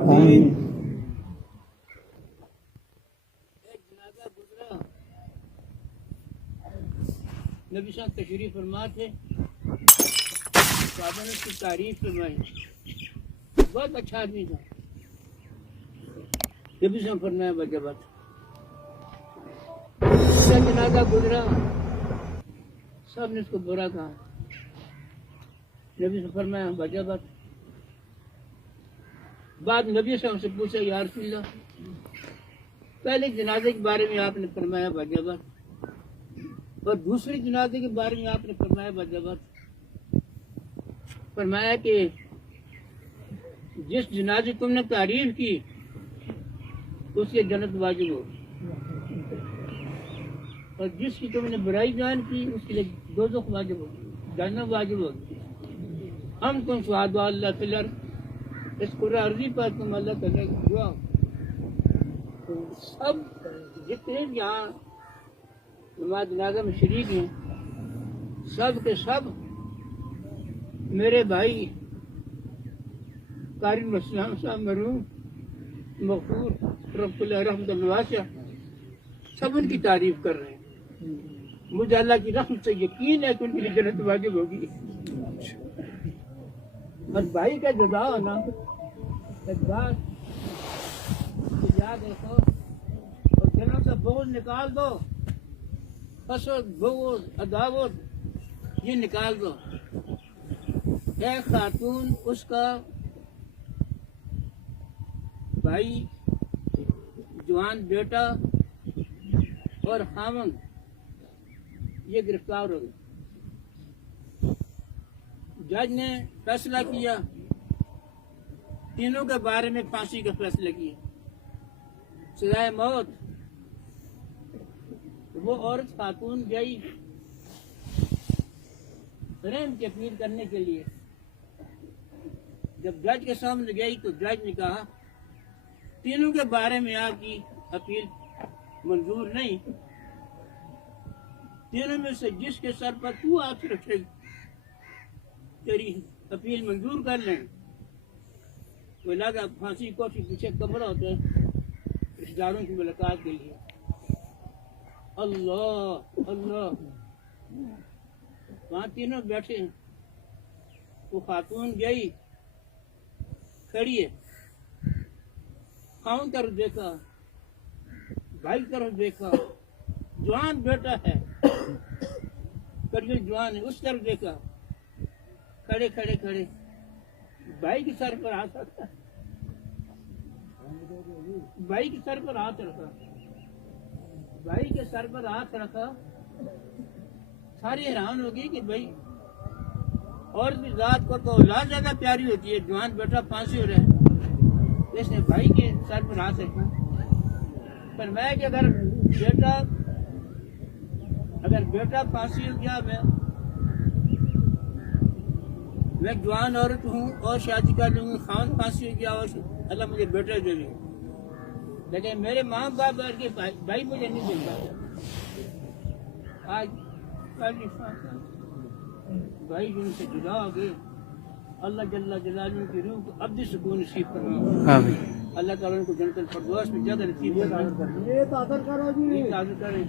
آمین۔ ایک جنازہ گزرا، نبی صاحب تشریف فرما تھے، صحابہ نے اس کی تعریف فرمائی، بہت اچھا آدمی تھا۔ نبی صاحب فرمایا وجبت۔ اس کا جنازہ گزرا، سب نے اس کو برا کہا، نبی صاحب فرمایا وجبت۔ بعد نبی صاحب سے پوچھا یا رسول اللہ، پہلے جنازے کے بارے میں آپ نے فرمایا وجبت، اور دوسرے جنازے کے بارے میں آپ نے فرمایا وجبت۔ فرمایا کہ جس جنازے تم نے تعریف کی اس کے جنت واجب ہو، اور جس کی تم نے برائی بیان کی اس کے لیے دوزخ واجب ہو، جہنم واجب ہو۔ ہم تم شہاد اللہ فی الارض، اس قرآن عرضی پر تم اللہ تعالیٰ کی دعا، سب جتنے یہاں نماز جنازہ میں شریک ہیں، سب کے سب میرے بھائی قاری مسلم صاحب مرحوم مغفور رحمۃ اللہ رحمۃ اللہ واسعہ، سب ان کی تعریف کر رہے ہیں۔ مجھے اللہ کی رحمت سے یقین ہے کہ ان کے لیے جنت واجب ہوگی۔ اور بھائی کا جزا ہونا ایک بات یاد رکھو، اور دلوں سے بغض نکال دو، حسد بغض عداوت یہ نکال دو۔ ایک خاتون، اس کا بھائی، جوان بیٹا اور خاوند یہ گرفتار ہو گئے۔ جج نے فیصلہ کیا، تینوں کے بارے میں پھانسی کا فیصلہ کیا، سزائے موت۔ وہ عورت خاتون گئی رحم کی اپیل کرنے کے لیے، جب جج کے سامنے گئی تو جج نے کہا تینوں کے بارے میں آپ کی اپیل منظور نہیں، تینوں میں سے جس کے سر پر تو ہاتھ رکھے تیری اپیل منظور کر لیں۔ وہ لگا پھانسی کو پیچھے کمرہ ہوتا ہے رشتہ داروں کی ملاقات کے لیے۔ اللہ اللہ، وہاں تینوں بیٹھے ہیں، وہ خاتون گئی کھڑی ہے، خاوند طرف دیکھا، بھائی طرف دیکھا، جوان بیٹا ہے کریے جوان ہے، اس طرف دیکھا، کھڑے کھڑے کھڑے، بھائی کے سر پر ہاتھ رکھا، بھائی کے سر پر ہاتھ رکھا، بھائی کے سر پر ہاتھ رکھا۔ ساری حیران ہوگی کہ بھائی اور بھی ذات کو تو اولاد زیادہ پیاری ہوتی ہے، جوان بیٹا پھانسی ہو رہا ہے، اس نے بھائی کے سر پر ہاتھ رکھا۔ فرمایا کہ اگر بیٹا پھانسی ہو گیا، میں جوان عورت ہوں اور شادی کر لوں گی، خاوند پھانسی ہو گیا اور اللہ مجھے بیٹا دے دے، لیکن میرے ماں باپ کے بھائی مجھے نہیں دے پاتا۔ آج بھائی جن سے جدا ہو گئے، اللہ جل جلالہ کی روح کو ابدی سکون نصیب فرما، اللہ تعالیٰ کو جنت الفردوس میں جگہ نصیب فرما۔ یہ تعداد کریں۔